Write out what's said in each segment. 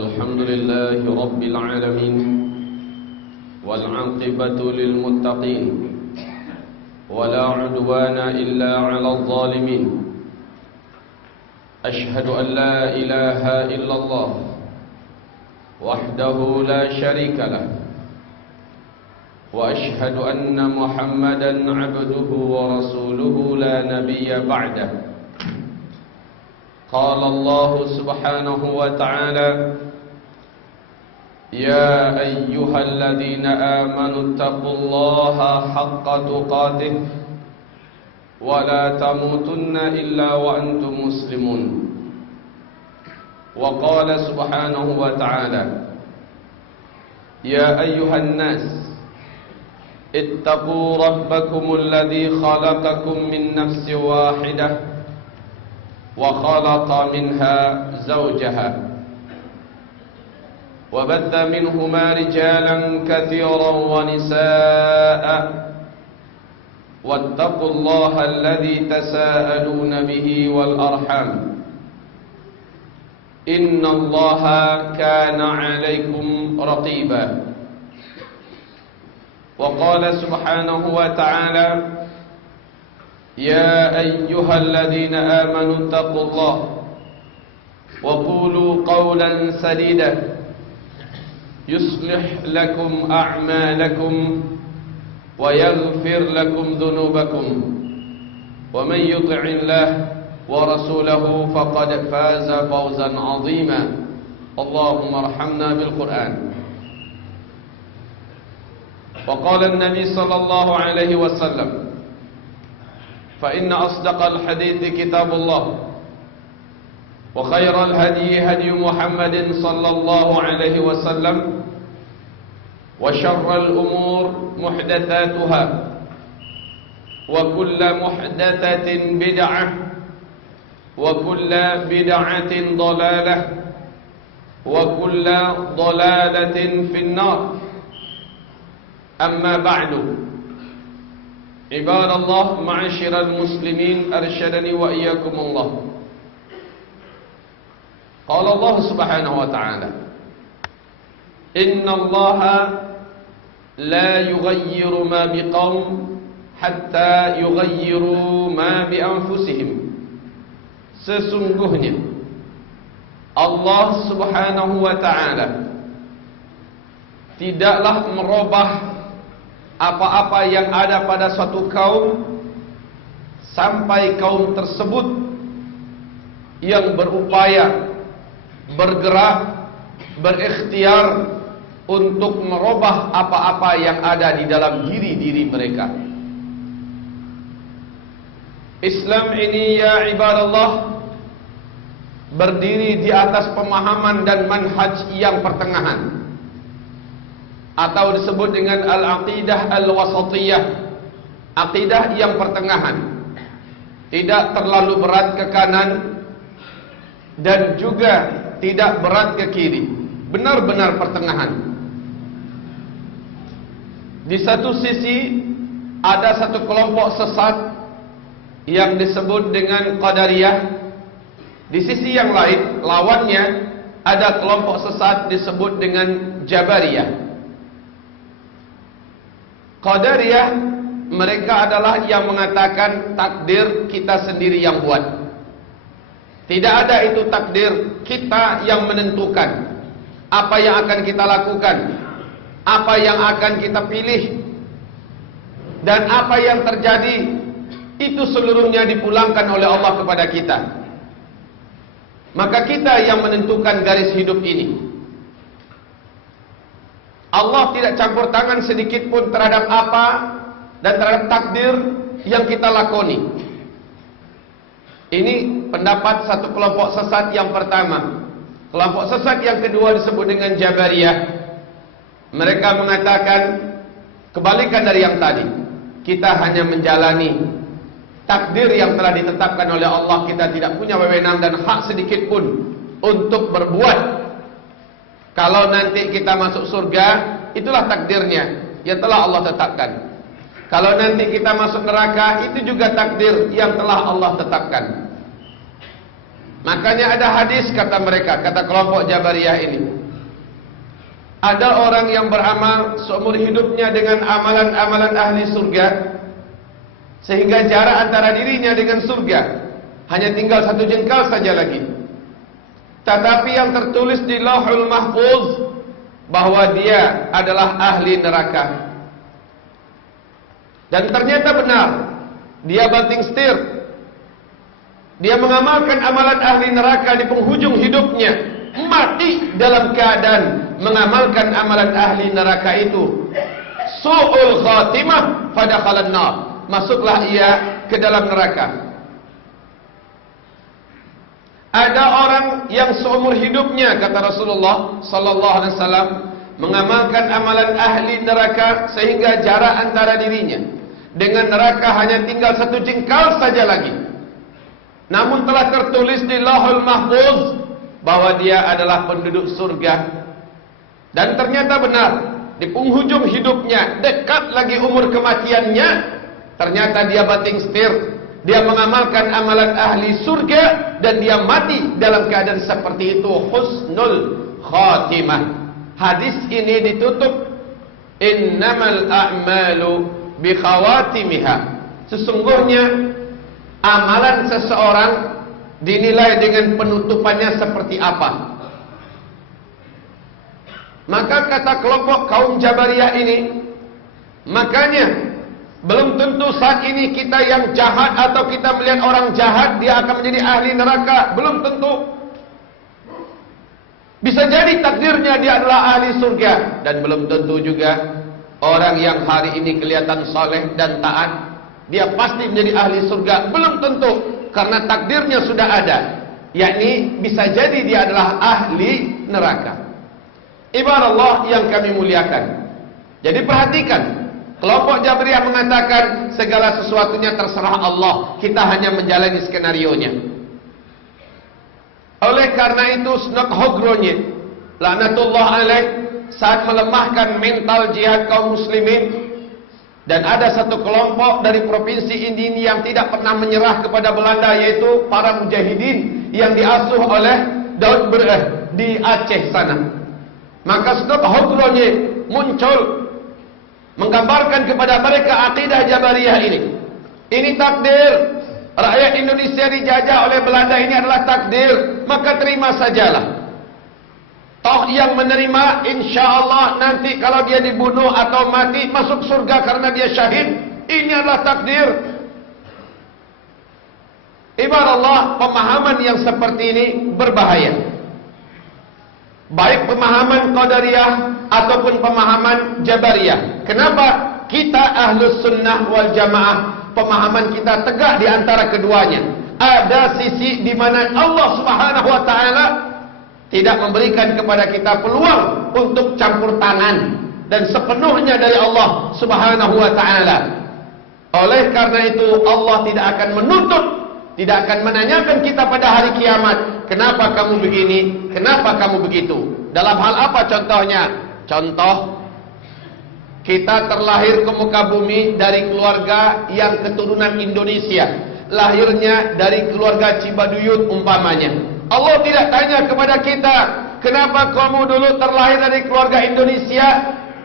الحمد لله رب العالمين والعاقبة للمتقين ولا عدوان إلا على الظالمين أشهد أن لا إله إلا الله وحده لا شريك له وأشهد أن محمدا عبده ورسوله لا نبي بعده قال الله سبحانه وتعالى يا أيها الذين آمنوا اتقوا الله حق تقاته ولا تموتن إلا وأنتم مسلمون وقال سبحانه وتعالى يا أيها الناس اتقوا ربكم الذي خلقكم من نفس واحدة وخلق منها زوجها وبث منهما رجالا كثيرا ونساء واتقوا الله الذي تساءلون به والأرحام إن الله كان عليكم رقيبا وقال سبحانه وتعالى يا أيها الذين آمنوا اتقوا الله وقولوا قولا سديدا يصلح لكم أعمالكم ويغفر لكم ذنوبكم ومن يطع الله ورسوله فقد فاز فوزا عظيما اللهم ارحمنا بالقرآن وقال النبي صلى الله عليه وسلم فإن أصدق الحديث كتاب الله وخير الهدي هدي محمد صلى الله عليه وسلم وشر الأمور محدثاتها وكل محدثة بدعة وكل بدعة ضلالة وكل ضلالة في النار أما بعد عباد الله معاشر المسلمين أرشدني وإياكم الله قال الله سبحانه وتعالى إن الله لا يغير ما بقوم حتى يغيروا ما بأنفسهم sesungguhnya Allah Subhanahu wa ta'ala tidaklah merubah apa-apa yang ada pada suatu kaum sampai kaum tersebut yang berupaya bergerak berikhtiar untuk merubah apa-apa yang ada di dalam diri-diri mereka. Islam ini ya ibadallah berdiri di atas pemahaman dan manhaj yang pertengahan atau disebut dengan al-aqidah al-wasatiyah, aqidah yang pertengahan, tidak terlalu berat ke kanan dan juga tidak berat ke kiri, benar-benar pertengahan. Di satu sisi ada satu kelompok sesat yang disebut dengan Qadariyah. Di sisi yang lain, lawannya ada kelompok sesat disebut dengan Jabariyah. Qadariyah mereka adalah yang mengatakan takdir kita sendiri yang buat. Tidak ada itu takdir, kita yang menentukan apa yang akan kita lakukan, apa yang akan kita pilih, dan apa yang terjadi itu seluruhnya dipulangkan oleh Allah kepada kita. Maka kita yang menentukan garis hidup ini. Allah tidak campur tangan sedikit pun terhadap apa dan terhadap takdir yang kita lakoni. Ini pendapat satu kelompok sesat yang pertama. Kelompok sesat yang kedua disebut dengan Jabariyah. Mereka mengatakan kebalikan dari yang tadi. Kita hanya menjalani takdir yang telah ditetapkan oleh Allah. Kita tidak punya wewenang dan hak sedikit pun untuk berbuat. Kalau nanti kita masuk surga, itulah takdirnya yang telah Allah tetapkan. Kalau nanti kita masuk neraka, itu juga takdir yang telah Allah tetapkan. Makanya ada hadis kata mereka, kata kelompok Jabariyah ini. Ada orang yang beramal seumur hidupnya dengan amalan-amalan ahli surga, sehingga jarak antara dirinya dengan surga hanya tinggal 1 jengkal saja lagi. Tetapi yang tertulis di Lauhul Mahfuz bahwa dia adalah ahli neraka. Dan ternyata benar, dia banting setir. Dia mengamalkan amalan ahli neraka di penghujung hidupnya, mati dalam keadaan mengamalkan amalan ahli neraka itu. Su'ul khatimah fadakhalan nar, masuklah ia ke dalam neraka. Ada orang yang seumur hidupnya, kata Rasulullah sallallahu alaihi wasallam, mengamalkan amalan ahli neraka sehingga jarak antara dirinya dengan neraka hanya tinggal 1 jengkal saja lagi. Namun telah tertulis di Lauhul Mahfuz bahwa dia adalah penduduk surga. Dan ternyata benar, di penghujung hidupnya, dekat lagi umur kematiannya, ternyata dia banting setir. Dia mengamalkan amalan ahli surga dan dia mati dalam keadaan seperti itu, husnul khatimah. Hadis ini ditutup, innamal a'malu bi khawatimiha. Sesungguhnya amalan seseorang dinilai dengan penutupannya seperti apa. Maka kata kelompok kaum Jabariyah ini, makanya belum tentu saat ini kita yang jahat atau kita melihat orang jahat dia akan menjadi ahli neraka. Belum tentu. Bisa jadi takdirnya dia adalah ahli surga. Dan belum tentu juga orang yang hari ini kelihatan saleh dan taat, dia pasti menjadi ahli surga. Belum tentu, karena takdirnya sudah ada, yakni bisa jadi dia adalah ahli neraka. Ibarat Allah yang kami muliakan. Jadi perhatikan, kelompok Jabriyah mengatakan segala sesuatunya terserah Allah, kita hanya menjalani skenarionya. Oleh karena itu Snok Hogronye laknatullah alaih saat melemahkan mental jihad kaum muslimin, dan ada satu kelompok dari provinsi ini yang tidak pernah menyerah kepada Belanda, yaitu para mujahidin yang diasuh oleh Daud Bereh di Aceh sana. Maka Snok Hogronye muncul menggambarkan kepada mereka akidah Jabariyah ini. Ini takdir. Rakyat Indonesia dijajah oleh Belanda, ini adalah takdir. Maka terima sajalah. Toh yang menerima insyaAllah nanti kalau dia dibunuh atau mati masuk surga karena dia syahid. Ini adalah takdir. Ibarat Allah, pemahaman yang seperti ini berbahaya. Baik pemahaman Qadariyah ataupun pemahaman Jabariyah. Kenapa? Kita Ahlus Sunnah wal Jamaah, pemahaman kita tegak di antara keduanya. Ada sisi di mana Allah Subhanahu wa taala tidak memberikan kepada kita peluang untuk campur tangan, dan sepenuhnya dari Allah Subhanahu wa taala. Oleh karena itu Allah tidak akan menuntut, tidak akan menanyakan kita pada hari kiamat, kenapa kamu begini, kenapa kamu begitu. Dalam hal apa contohnya? Contoh, kita terlahir ke muka bumi dari keluarga yang keturunan Indonesia, lahirnya dari keluarga Cibaduyut umpamanya. Allah tidak tanya kepada kita, kenapa kamu dulu terlahir dari keluarga Indonesia,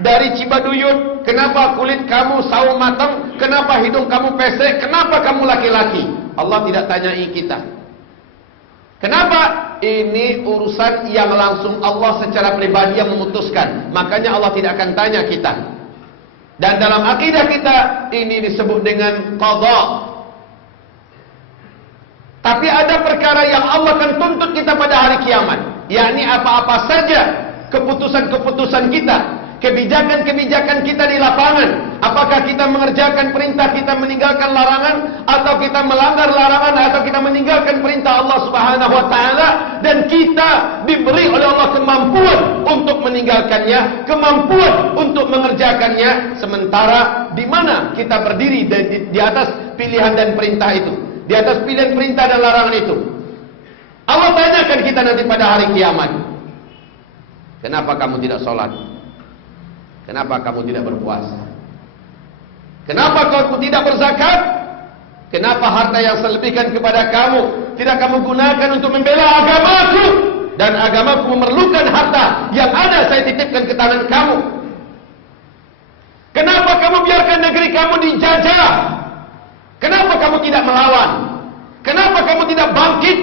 dari Cibaduyut, kenapa kulit kamu sawo matang, kenapa hidung kamu pesek, kenapa kamu laki-laki. Allah tidak tanyai kita. Kenapa? Ini urusan yang langsung Allah secara pribadi yang memutuskan. Makanya Allah tidak akan tanya kita. Dan dalam akidah kita ini disebut dengan qadha. Tapi ada perkara yang Allah akan tuntut kita pada hari kiamat, yakni apa-apa saja keputusan-keputusan kita, kebijakan-kebijakan kita di lapangan. Apakah kita mengerjakan perintah, kita meninggalkan larangan, atau kita melanggar larangan, atau kita meninggalkan perintah Allah Subhanahu wa taala, dan kita diberi oleh Allah kemampuan untuk meninggalkannya, kemampuan untuk mengerjakannya, sementara di mana kita berdiri di atas pilihan dan perintah itu, di atas pilihan perintah dan larangan itu. Allah tanyakan kita nanti pada hari kiamat, kenapa kamu tidak sholat? Kenapa kamu tidak berpuasa? Kenapa kamu tidak berzakat? Kenapa harta yang saya lebihkan kepada kamu tidak kamu gunakan untuk membela agamaku? dan agamaku memerlukan harta yang ada saya titipkan ke tangan kamu. Kenapa kamu biarkan negeri kamu dijajah? Kenapa kamu tidak melawan? Kenapa kamu tidak bangkit?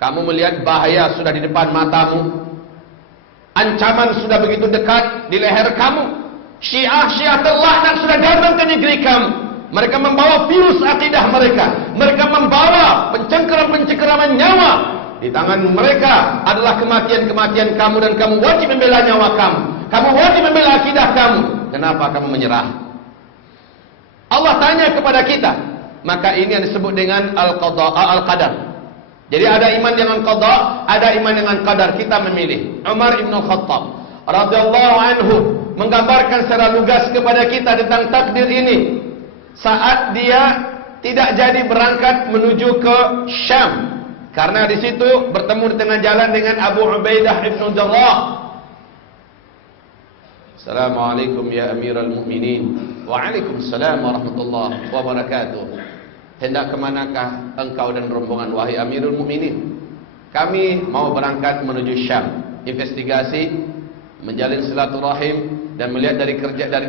Kamu melihat bahaya sudah di depan matamu. Ancaman sudah begitu dekat di leher kamu. Syiah terlaknat sudah datang ke negeri kamu. Mereka membawa virus akidah mereka. Mereka membawa pencengkeram-pencengkeraman nyawa. Di tangan mereka adalah kematian-kematian kamu, dan kamu wajib membela nyawa kamu. Kamu wajib membela akidah kamu. Kenapa kamu menyerah? Allah tanya kepada kita. Maka ini yang disebut dengan al-qada, al-qadar. Jadi ada iman dengan qada, ada iman dengan qadar. Kita memilih. Umar ibn Khattab radhiyallahu anhu menggambarkan secara lugas kepada kita tentang takdir ini. Saat dia tidak jadi berangkat menuju ke Syam, karena di situ bertemu di tengah jalan dengan Abu Ubaidah ibn Jarrah. Assalamualaikum ya Amirul Mukminin. Waalaikumsalam warahmatullahi wabarakatuh. Hendak kemanakah engkau dan rombongan, wahai Amirul Mukminin? Kami mau berangkat menuju Syam, investigasi, menjalin silaturahim, dan melihat dari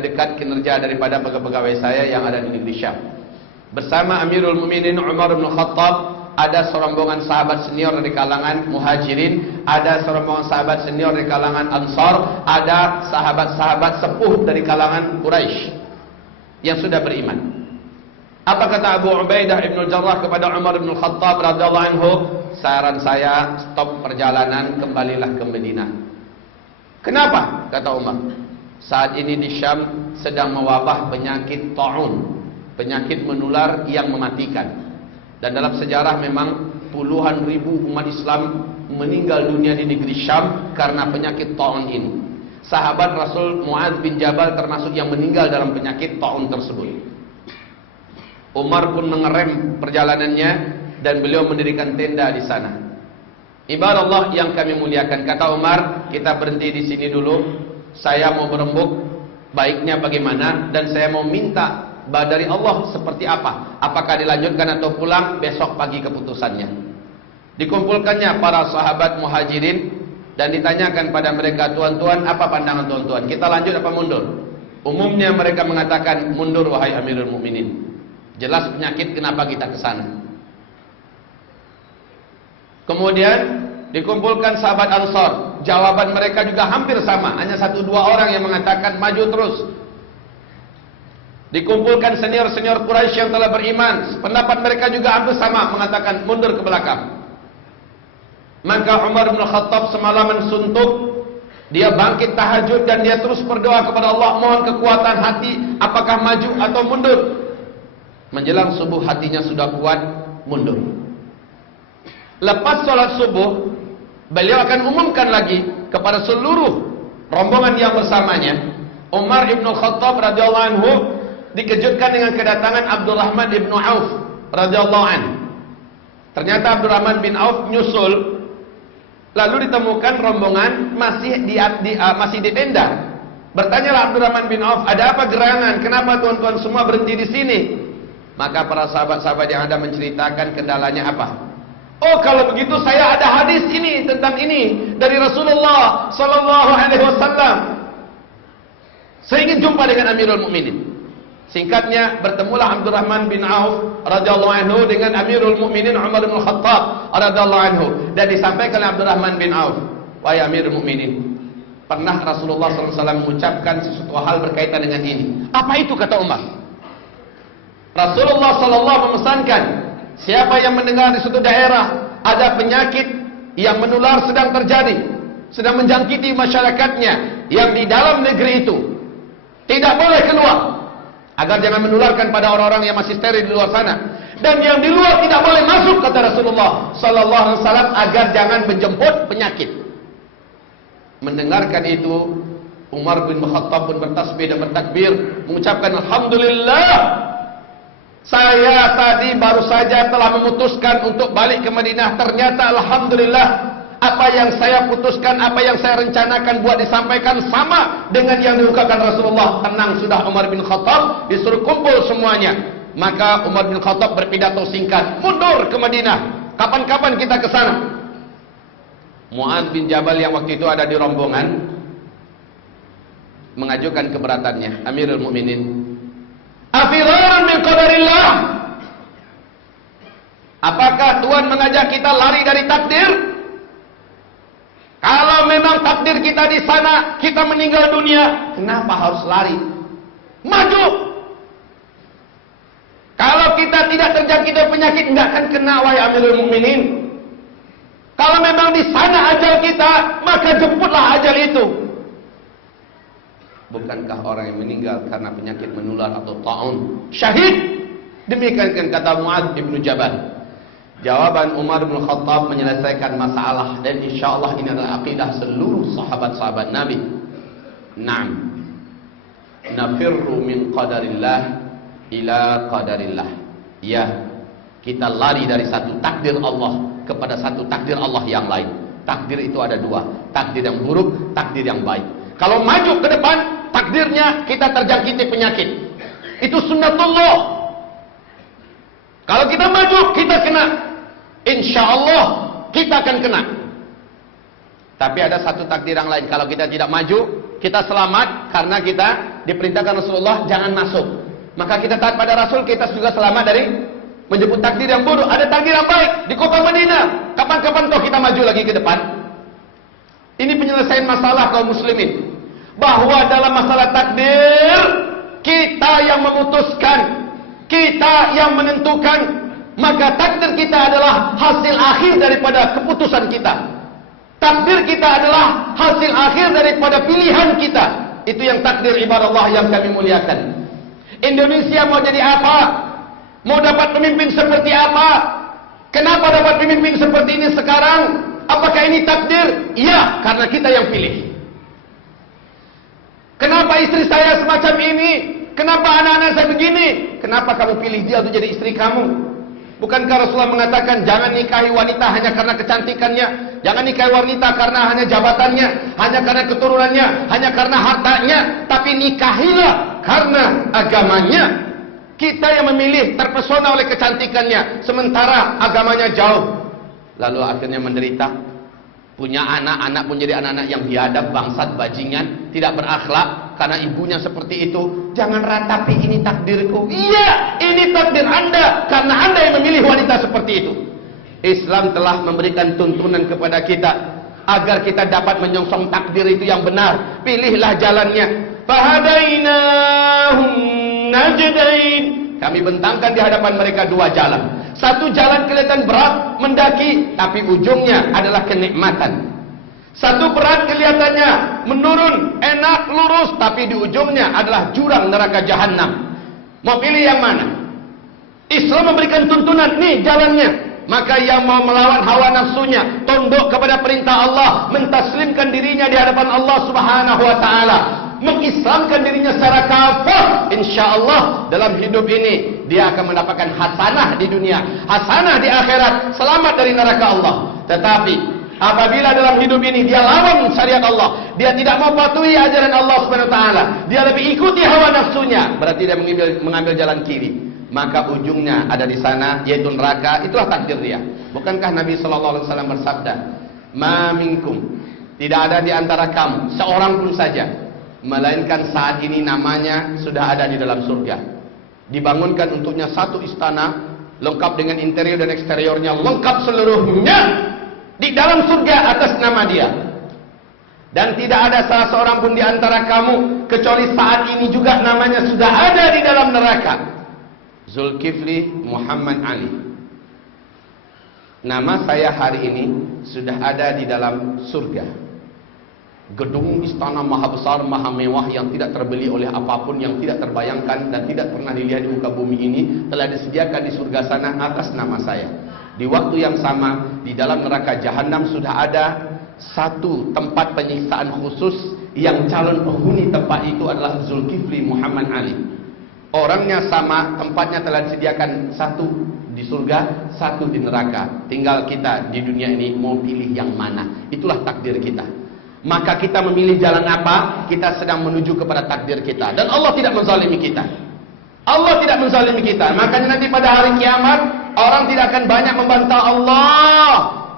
dekat kinerja daripada pegawai saya yang ada di negeri Syam. Bersama Amirul Mukminin Umar bin Khattab, ada serombongan sahabat senior dari kalangan Muhajirin, ada serombongan sahabat senior dari kalangan Ansar, ada sahabat-sahabat sepuh dari kalangan Quraisy yang sudah beriman. Apa kata Abu Ubaidah ibn Jarrah kepada Umar bin Khattab radhiyallahu anhu? Saran saya, stop perjalanan, kembalilah ke Madinah. Kenapa? Kata Umar. Saat ini di Syam sedang mewabah penyakit ta'un, penyakit menular yang mematikan. Dan dalam sejarah memang puluhan ribu umat Islam meninggal dunia di negeri Syam karena penyakit ta'un ini. Sahabat Rasul Mu'adz bin Jabal termasuk yang meninggal dalam penyakit ta'un tersebut. Umar pun mengerem perjalanannya dan beliau mendirikan tenda di sana. Ibarat Allah yang kami muliakan, kata Umar, kita berhenti di sini dulu. Saya mau berembuk baiknya bagaimana, dan saya mau minta dari Allah seperti apa. Apakah dilanjutkan atau pulang, besok pagi keputusannya. Dikumpulkannya para sahabat Muhajirin dan ditanyakan pada mereka, tuan-tuan, apa pandangan tuan-tuan? Kita lanjut apa mundur? Umumnya mereka mengatakan mundur, wahai Amirul Mukminin. Jelas penyakit, kenapa kita ke sana? Kemudian dikumpulkan sahabat Ansar. Jawaban mereka juga hampir sama. Hanya 1-2 orang yang mengatakan maju terus. Dikumpulkan senior-senior Quraisy yang telah beriman. Pendapat mereka juga hampir sama, mengatakan mundur ke belakang. Maka Umar bin Khattab semalaman suntuk. Dia bangkit tahajud dan dia terus berdoa kepada Allah, mohon kekuatan hati, apakah maju atau mundur. Menjelang subuh hatinya sudah kuat, mundur. Lepas sholat subuh, beliau akan umumkan lagi kepada seluruh rombongan yang bersamanya. Umar ibn Khattab radhiyallahu anhu dikejutkan dengan kedatangan Abdurrahman ibn Auf radhiyallahu anhu. Ternyata Abdurrahman bin Auf nyusul. Lalu ditemukan rombongan masih di tenda. Bertanyalah Abdurrahman bin Auf, ada apa gerangan? Kenapa tuan-tuan semua berhenti di sini? Maka para sahabat-sahabat yang ada menceritakan kendalanya apa. Oh, kalau begitu saya ada hadis ini tentang ini dari Rasulullah sallallahu alaihi wasallam. Saya ingin jumpa dengan Amirul Mukminin. Singkatnya, bertemulah Abdurrahman bin Auf radhiyallahu anhu dengan Amirul Mukminin Umar bin Khattab radhiyallahu anhu, dan disampaikan oleh Abdurrahman bin Auf, wahai Amirul Mukminin, pernah Rasulullah sallallahu alaihi wasallam mengucapkan sesuatu hal berkaitan dengan ini. Apa itu? Kata Umar. Rasulullah sallallahu memesankan, siapa yang mendengar di suatu daerah ada penyakit yang menular sedang terjadi, sedang menjangkiti masyarakatnya yang di dalam negeri itu, tidak boleh keluar, agar jangan menularkan pada orang-orang yang masih steril di luar sana, dan yang di luar tidak boleh masuk, kata Rasulullah sallallahu alaihi wasallam, agar jangan menjemput penyakit. Mendengarkan itu, Umar bin Khattab pun bertasbih dan bertakbir, mengucapkan alhamdulillah, saya tadi baru saja telah memutuskan untuk balik ke Madinah. Ternyata alhamdulillah, apa yang saya putuskan, apa yang saya rencanakan buat disampaikan sama dengan yang diungkapkan Rasulullah. Tenang sudah Umar bin Khattab, disuruh kumpul semuanya. Maka Umar bin Khattab berpidato singkat, mundur ke Madinah. Kapan-kapan kita ke sana. Mu'adz bin Jabal yang waktu itu ada di rombongan mengajukan keberatannya, Amirul Mukminin, afirarun min qadarillah, apakah Tuhan mengajak kita lari dari takdir? Kalau memang takdir kita di sana, kita meninggal dunia, kenapa harus lari? Maju. Kalau kita tidak terjangkit penyakit, enggak akan kena, wahai Amirul Mukminin. Kalau memang di sana ajal kita, maka jemputlah ajal itu. Bukankah orang yang meninggal karena penyakit menular atau ta'un syahid? Demikian kata Mu'adz bin Jabal. Jawaban Umar bin Khattab menyelesaikan masalah, dan insyaallah ini adalah akidah seluruh sahabat-sahabat Nabi. Naam. Nafirru min qadarillah ila qadarillah. Ya, kita lari dari satu takdir Allah kepada satu takdir Allah yang lain. Takdir itu ada dua, takdir yang buruk, takdir yang baik. Kalau maju ke depan, takdirnya kita terjangkiti penyakit. Itu sunnatullah. Kalau kita maju, kita kena. Insya Allah kita akan kena. Tapi ada satu takdir yang lain. Kalau kita tidak maju, kita selamat karena kita diperintahkan Rasulullah jangan masuk. Maka kita taat pada Rasul, kita juga selamat dari menjemput takdir yang buruk. Ada takdir yang baik di kota Madinah. Kapan-kapan toh kita maju lagi ke depan. Ini penyelesaian masalah kaum muslimin. Bahwa dalam masalah takdir, kita yang memutuskan, kita yang menentukan. Maka takdir kita adalah hasil akhir daripada keputusan kita. Takdir kita adalah hasil akhir daripada pilihan kita. Itu yang takdir ibadah Allah yang kami muliakan. Indonesia mau jadi apa? Mau dapat pemimpin seperti apa? Kenapa dapat pemimpin seperti ini sekarang? Apakah ini takdir? Iya, karena kita yang pilih. Kenapa istri saya semacam ini? Kenapa anak-anak saya begini? Kenapa kamu pilih dia untuk jadi istri kamu? Bukankah Rasulullah mengatakan jangan nikahi wanita hanya karena kecantikannya, jangan nikahi wanita karena hanya jabatannya, hanya karena keturunannya, hanya karena hartanya, tapi nikahilah karena agamanya. Kita yang memilih terpesona oleh kecantikannya, sementara agamanya jauh. Lalu akhirnya menderita. Punya anak-anak pun jadi anak-anak yang biadab, bangsat, bajingan, tidak berakhlak karena ibunya seperti itu. Jangan ratapi ini takdirku. Iya, ini takdir Anda karena Anda yang memilih wanita seperti itu. Islam telah memberikan tuntunan kepada kita agar kita dapat menyongsong takdir itu yang benar. Pilihlah jalannya. Fahadainahum najdain. Kami bentangkan di hadapan mereka dua jalan. Satu jalan kelihatan berat, mendaki, tapi ujungnya adalah kenikmatan. Satu berat kelihatannya menurun, enak, lurus, tapi di ujungnya adalah jurang neraka jahanam. Mau pilih yang mana? Islam memberikan tuntunan, nih jalannya. Maka yang mau melawan hawa nafsunya, tunduk kepada perintah Allah, mentaslimkan dirinya di hadapan Allah Subhanahu wa taala, mengislamkan dirinya secara kafah, insyaallah dalam hidup ini dia akan mendapatkan hasanah di dunia, hasanah di akhirat, selamat dari neraka Allah. Tetapi apabila dalam hidup ini dia lawan syariat Allah, dia tidak mau patuhi ajaran Allah Subhanahu wa taala, dia lebih ikuti hawa nafsunya, berarti dia mengambil jalan kiri. Maka ujungnya ada di sana, yaitu neraka. Itulah takdir dia. Bukankah Nabi SAW bersabda, "Ma minkum," tidak ada di antara kamu seorang pun saja, melainkan saat ini namanya sudah ada di dalam surga. Dibangunkan untuknya satu istana, lengkap dengan interior dan eksteriornya, lengkap seluruhnya di dalam surga atas nama dia. Dan tidak ada salah seorang pun di antara kamu kecuali saat ini juga namanya sudah ada di dalam neraka. Zulkifli Muhammad Ali. Nama saya hari ini sudah ada di dalam surga. Gedung istana maha besar, maha mewah yang tidak terbeli oleh apapun, yang tidak terbayangkan dan tidak pernah dilihat di muka bumi ini, telah disediakan di surga sana atas nama saya. Di waktu yang sama, di dalam neraka jahanam sudah ada satu tempat penyiksaan khusus yang calon penghuni tempat itu adalah Zulkifli Muhammad Ali. Orangnya sama, tempatnya telah disediakan, satu di surga, satu di neraka. Tinggal kita di dunia ini mau pilih yang mana. Itulah takdir kita. Maka kita memilih jalan apa, kita sedang menuju kepada takdir kita. Dan Allah tidak menzalimi kita. Allah tidak menzalimi kita. Makanya nanti pada hari kiamat, orang tidak akan banyak membantah Allah.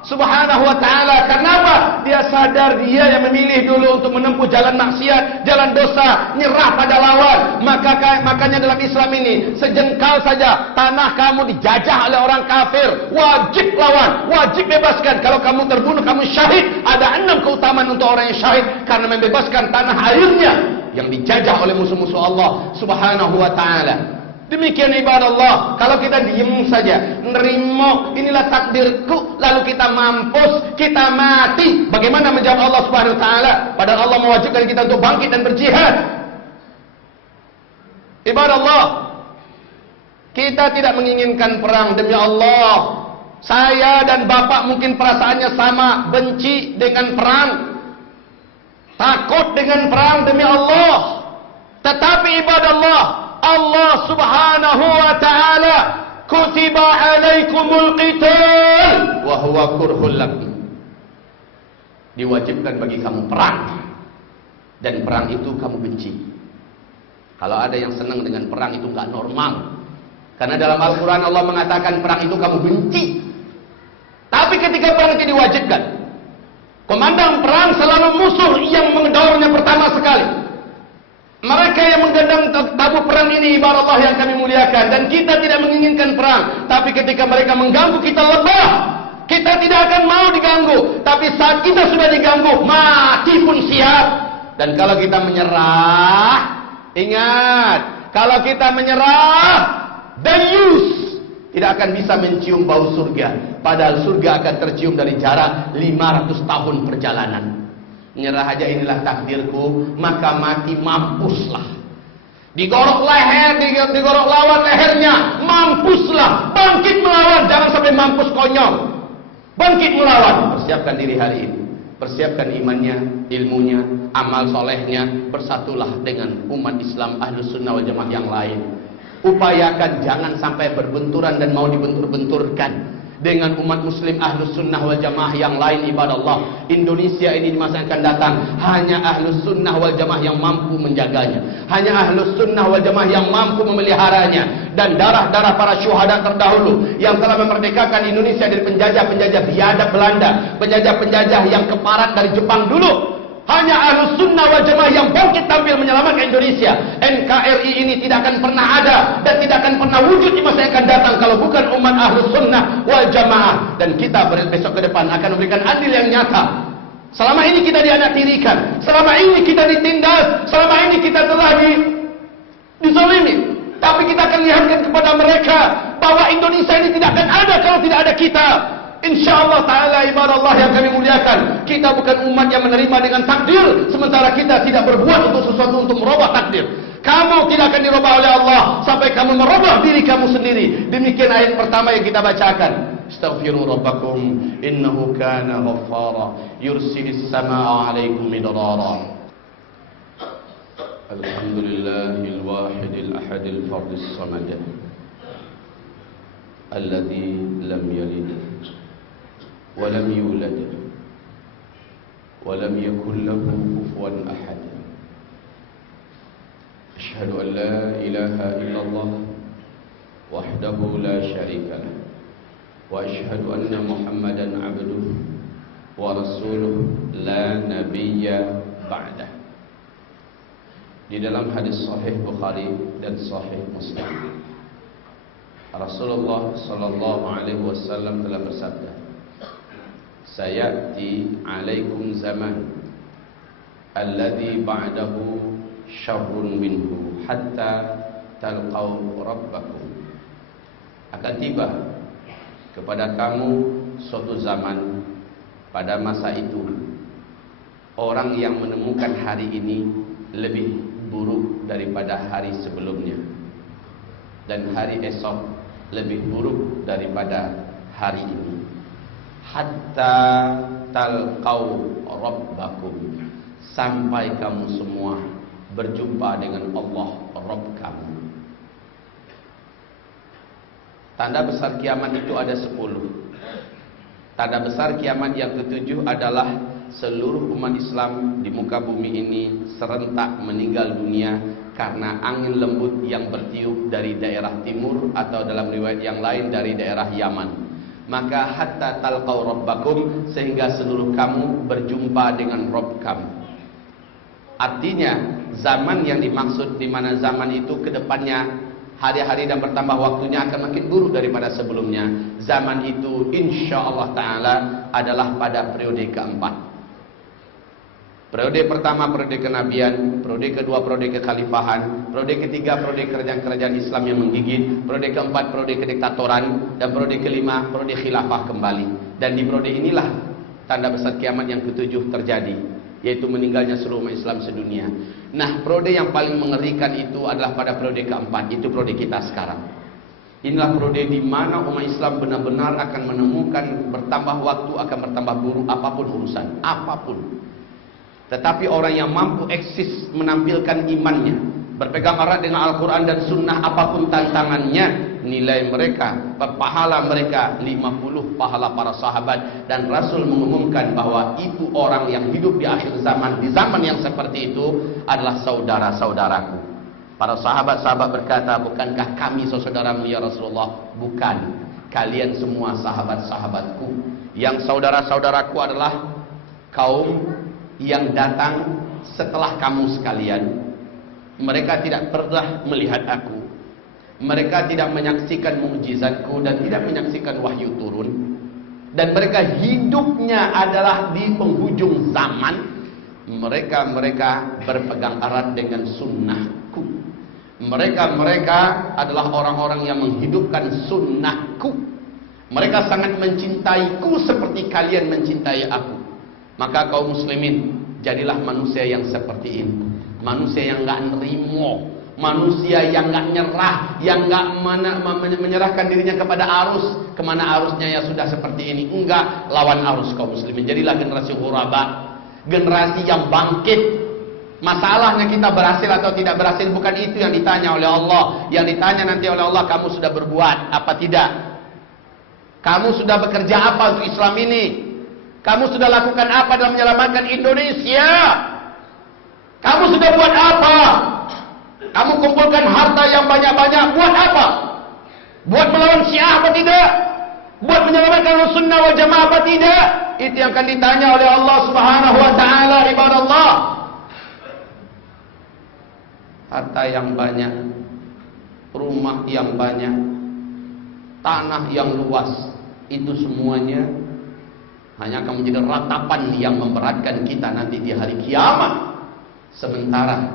Subhanahu wa ta'ala. Kenapa? Dia sadar dia yang memilih dulu untuk menempuh jalan maksiat, jalan dosa, nyerah pada lawan. Makanya dalam Islam ini, sejengkal saja tanah kamu dijajah oleh orang kafir, wajib lawan, wajib bebaskan. Kalau kamu terbunuh, kamu syahid. Ada 6 keutamaan untuk orang yang syahid, karena membebaskan tanah airnya yang dijajah oleh musuh-musuh Allah Subhanahu wa ta'ala. Demikian ibadah Allah. Kalau kita diem saja, nerimo inilah takdirku, lalu kita mampus, kita mati, bagaimana menjawab Allah Subhanahu wa ta'ala? Padahal Allah mewajibkan kita untuk bangkit dan berjihad. Ibadah Allah, kita tidak menginginkan perang. Demi Allah, saya dan bapak mungkin perasaannya sama, benci dengan perang, takut dengan perang, demi Allah. Tetapi ibadah Allah Subhanahu wa ta'ala, kutiba alaikumul qital wa huwa kurhul lakum. Diwajibkan bagi kamu perang, dan perang itu kamu benci. Kalau ada yang senang dengan perang, itu enggak normal. Karena dalam Al-Quran Allah mengatakan perang itu kamu benci. Tapi ketika perang itu diwajibkan, komandan perang selalu musuh yang mengedornya pertama sekali. Mereka yang menggendang tabu perang ini, ibarat Allah yang kami muliakan. Dan kita tidak menginginkan perang. Tapi ketika mereka mengganggu, kita lebah. Kita tidak akan mau diganggu. Tapi saat kita sudah diganggu, mati pun siap. Dan kalau kita menyerah, ingat, kalau kita menyerah, dayus, tidak akan bisa mencium bau surga. Padahal surga akan tercium dari jarak 500 tahun perjalanan. Menyerah aja, inilah takdirku, maka mati mampuslah. Digorok leher, digorok lawan lehernya, mampuslah. Bangkit melawan, jangan sampai mampus konyol. Bangkit melawan. Persiapkan diri hari ini, persiapkan imannya, ilmunya, amal solehnya. Bersatulah dengan umat Islam Ahlus Sunnah wal Jamaah yang lain. Upayakan jangan sampai berbenturan dan mau dibentur-benturkan dengan umat muslim Ahlus Sunnah wal Jamaah yang lain. Ibadah Allah, Indonesia ini di masa yang akan datang hanya Ahlus Sunnah wal Jamaah yang mampu menjaganya, hanya Ahlus Sunnah wal Jamaah yang mampu memeliharanya. Dan darah-darah para syuhada terdahulu yang telah memerdekakan Indonesia dari penjajah-penjajah biadab Belanda, penjajah-penjajah yang keparat dari Jepang dulu, hanya Ahlus Sunnah wal Jamaah yang bangkit tampil menyelamatkan Indonesia. NKRI ini tidak akan pernah ada dan tidak akan pernah wujud di masa yang akan datang kalau bukan umat Ahlus Sunnah wal Jamaah. Dan kita besok ke depan akan memberikan andil yang nyata. Selama ini kita dianaktirikan, selama ini kita ditindas, selama ini kita telah dizalimi. Tapi kita akan lihatkan kepada mereka bahwa Indonesia ini tidak akan ada kalau tidak ada kita. InsyaAllah ta'ala ibadah Allah yang kami muliakan, kita bukan umat yang menerima dengan takdir, sementara kita tidak berbuat untuk sesuatu untuk merubah takdir. Kamu tidak akan dirubah oleh Allah sampai kamu merubah diri kamu sendiri. Demikian ayat pertama yang kita bacakan. Astaghfiru rabbakum innahu kana ghaffara yursilis samaa 'alaikum midrara. Alhamdulillahil wahidil ahadil fardis samad alladzi lam yalid ولم يولد ولم يكن له كفوا أحد أشهد أن لا إله إلا الله وحده لا شريك له وأشهد أن محمدا عبده ورسوله لا نبي بعده. Di dalam hadis sahih Bukhari dan sahih Muslim, Rasulullah sallallahu alaihi wasallam telah bersabda, sayati alaikum zaman alladhi ba'dahu syarrun minhu hatta talqaw rabbakum. Akan tiba kepada kamu suatu zaman, pada masa itu orang yang menemukan hari ini lebih buruk daripada hari sebelumnya, dan hari esok lebih buruk daripada hari ini. Hatta talqaw rabbakum, sampai kamu semua berjumpa dengan Allah Rabb kamu. Tanda besar kiamat itu ada 10. Tanda besar kiamat yang ke-7 adalah seluruh umat Islam di muka bumi ini serentak meninggal dunia karena angin lembut yang bertiup dari daerah timur atau dalam riwayat yang lain dari daerah Yaman. maka hatta talqau rabbakum, sehingga seluruh kamu berjumpa dengan Rabb kamu. Artinya zaman yang dimaksud, di mana zaman itu kedepannya hari-hari dan bertambah waktunya akan makin buruk daripada sebelumnya. Zaman itu insyaallah ta'ala adalah pada periode keempat. Periode pertama periode kenabian, periode kedua periode kekhalifahan, periode ketiga periode kerajaan-kerajaan Islam yang menggigit, periode keempat periode kediktatoran, dan periode kelima periode khilafah kembali. Dan di periode inilah tanda besar kiamat yang ketujuh terjadi, yaitu meninggalnya seluruh umat Islam sedunia. Nah, periode yang paling mengerikan itu adalah pada periode keempat, itu periode kita sekarang. Inilah periode di mana umat Islam benar-benar akan menemukan bertambah waktu akan bertambah buruk apapun urusan, apapun. Tetapi orang yang mampu eksis menampilkan imannya, berpegang erat dengan Al-Quran dan Sunnah apapun tantangannya, nilai mereka, pahala mereka 50 pahala para sahabat. Dan Rasul mengumumkan bahwa itu orang yang hidup di akhir zaman, di zaman yang seperti itu adalah saudara-saudaraku. Para sahabat-sahabat berkata, bukankah kami saudaramu ya Rasulullah? Bukan, kalian semua sahabat-sahabatku. Yang saudara-saudaraku adalah kaum yang datang setelah kamu sekalian. Mereka tidak pernah melihat aku, mereka tidak menyaksikan mukjizatku dan tidak menyaksikan wahyu turun, dan mereka hidupnya adalah di penghujung zaman. Mereka berpegang erat dengan sunnahku. Mereka adalah orang-orang yang menghidupkan sunnahku. Mereka sangat mencintaiku seperti kalian mencintai aku. Maka kaum muslimin, jadilah manusia yang seperti ini. Manusia yang enggak nerimo, manusia yang enggak nyerah, yang enggak menyerahkan dirinya kepada arus. Kemana arusnya ya sudah seperti ini. Enggak, lawan arus kaum muslimin. Jadilah generasi ghuraba, generasi yang bangkit. Masalahnya kita berhasil atau tidak berhasil bukan itu yang ditanya oleh Allah. Yang ditanya nanti oleh Allah, kamu sudah berbuat apa tidak? Kamu sudah bekerja apa untuk Islam ini? Kamu sudah lakukan apa dalam menyelamatkan Indonesia? Kamu sudah buat apa? Kamu kumpulkan harta yang banyak-banyak, buat apa? Buat melawan Syiah apa tidak? Buat menyelamatkan Sunnah wal Jamaah apa tidak? Itu yang akan ditanya oleh Allah Subhanahu wa taala, ibadallah. Harta yang banyak, rumah yang banyak, tanah yang luas, itu semuanya hanya akan menjadi ratapan yang memberatkan kita nanti di hari kiamat. Sementara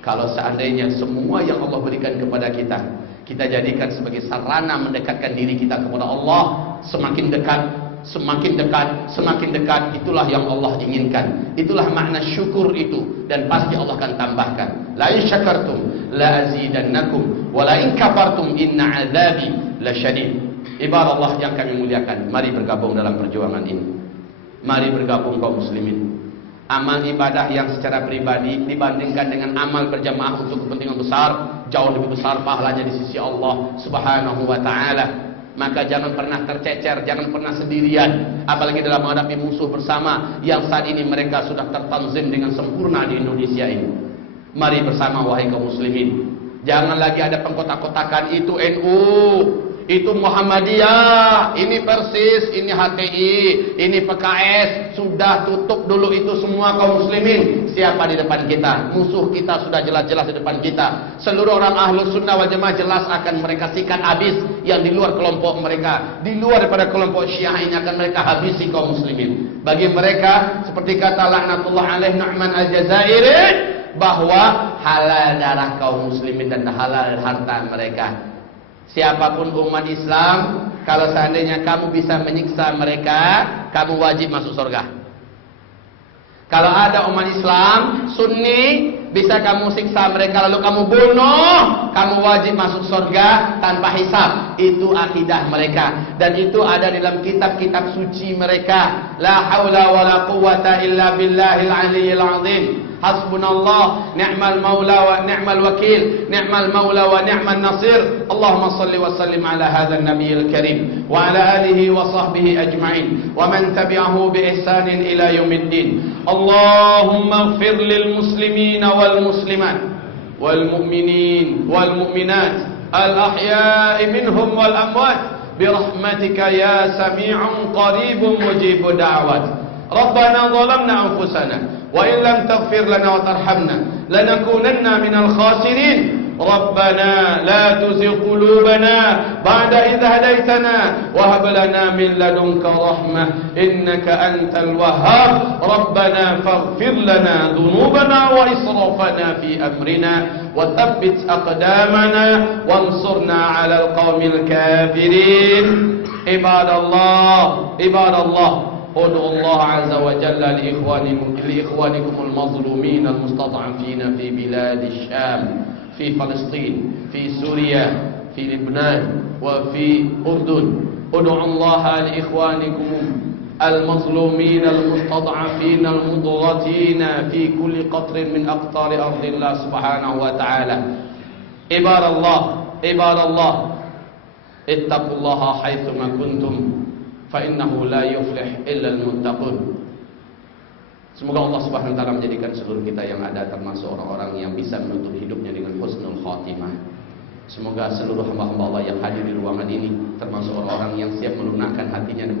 kalau seandainya semua yang Allah berikan kepada kita, kita jadikan sebagai sarana mendekatkan diri kita kepada Allah, semakin dekat, semakin dekat, semakin dekat, itulah yang Allah inginkan. Itulah makna syukur itu, dan pasti Allah akan tambahkan. La in syakartum la azidannakum wa la in kafartum inna azabi lasyadid. Ibarat Allah yang kami muliakan, mari bergabung dalam perjuangan ini. Mari bergabung kaum muslimin. Amal ibadah yang secara pribadi dibandingkan dengan amal berjamaah untuk kepentingan besar, jauh lebih besar pahalanya di sisi Allah Subhanahu wa taala. Maka jangan pernah tercecer, jangan pernah sendirian, apalagi dalam menghadapi musuh bersama yang saat ini mereka sudah tertanzim dengan sempurna di Indonesia ini. Mari bersama wahai kaum muslimin. Jangan lagi ada pengkotak-kotakan, itu NU, itu Muhammadiyah, ini Persis, ini HTI, ini PKS. Sudah tutup dulu itu semua kaum muslimin. Siapa di depan kita? Musuh kita sudah jelas-jelas di depan kita. Seluruh orang Ahlus Sunnah wal Jamaah jelas akan mereka sikat habis. Yang di luar kelompok mereka, di luar daripada kelompok Syiah ini akan mereka habisi kaum muslimin. Bagi mereka, seperti kata laknatullah alaih Nu'man al-Jazairi, bahwa halal darah kaum muslimin dan halal harta mereka. Siapapun umat Islam, kalau seandainya kamu bisa menyiksa mereka, kamu wajib masuk surga. Kalau ada umat Islam Sunni, bisa kamu siksa mereka lalu kamu bunuh, kamu wajib masuk surga tanpa hisab. Itu akidah mereka, dan itu ada dalam kitab-kitab suci mereka. La haula wala quwwata illa billahil aliyyil azim. Hasbunallah ni'mal maula wa ni'mal wakil, ni'mal maula wa ni'mal nasir. Allahumma salli wa sallim ala hadzal nabiyil karim wa ala alihi wa sahbihi ajma'in wa man tabi'ahu bi ihsanin ila yaumiddin. Allahumma ighfir lil muslimin wal muslimat wal mu'minin wal mu'minat al ahya'i minhum wal amwat برحمتك يا سميع قريب مجيب دعوات. ربنا ظلمنا أنفسنا وإن لم تغفر لنا وترحمنا لنكونن من الخاسرين. ربنا لا تزغ قلوبنا بعد إذ هديتنا وهب لنا من لدنك رحمة إنك أنت الوهاب. ربنا فاغفر لنا ذنوبنا وإسرافنا في أمرنا وثبت أقدامنا وانصرنا على القوم الكافرين. عباد الله ادعوا الله عز وجل لإخوانكم المظلومين المستضعفين في بلاد الشام، في فلسطين، في سوريا، في لبنان، وفي أردن. ادعوا الله لإخوانكم المظلومين المستضعفين المضغوطين في كل قطر من أقطار أرض الله سبحانه وتعالى. عباد الله اتقوا الله حيثما كنتم فإنه لا يفلح إلا المتقون. Semoga Allah Subhanahu wa taala menjadikan seluruh kita yang ada termasuk orang-orang yang bisa menutup hidupnya dengan husnul khatimah. Semoga seluruh hamba-hamba Allah yang hadir di ruangan ini termasuk orang-orang yang siap melunakkan hatinya dan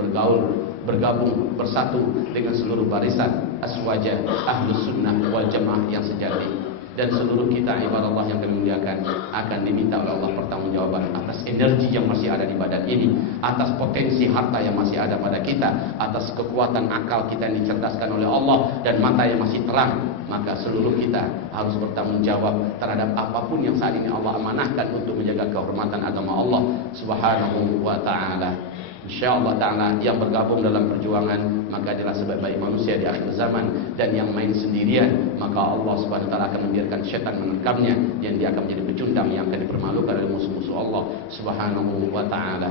bergabung, bersatu dengan seluruh barisan aswaja ahlus sunnah wal jamaah yang sejati. Dan seluruh kita ibadah Allah yang kami muliakan akan diminta oleh Allah pertanggungjawaban atas energi yang masih ada di badan ini, atas potensi harta yang masih ada pada kita, atas kekuatan akal kita yang dicerdaskan oleh Allah dan mata yang masih terang. Maka seluruh kita harus bertanggung jawab terhadap apapun yang saat ini Allah amanahkan untuk menjaga kehormatan agama Allah Subhanahu wa taala. InsyaAllah ta'ala yang bergabung dalam perjuangan maka adalah sebaik-baik manusia di akhir zaman. Dan yang main sendirian maka Allah subhanahu wa ta'ala akan membiarkan syaitan menerkamnya, yang dia akan menjadi pecundang yang akan dipermalukan oleh musuh-musuh Allah subhanahu wa ta'ala.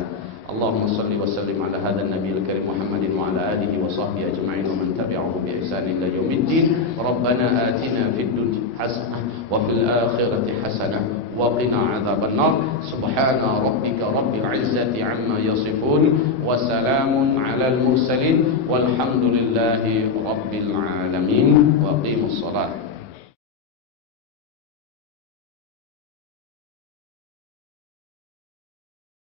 Allahumma salli wa sallim ala hadha nabiyil karim Muhammadin wa ala alihi wa sahbihi ajma'in wa man tabi'ahu bi ihsan ila yaumiddin. Rabbana atina fid dunya hasanah wa fil akhirati hasanah wa qina adzaban nar. Subhana rabbika rabbil izzati amma yasifun wa salamun alal mursalin walhamdulillahi rabbil alamin. Wa qimus salat.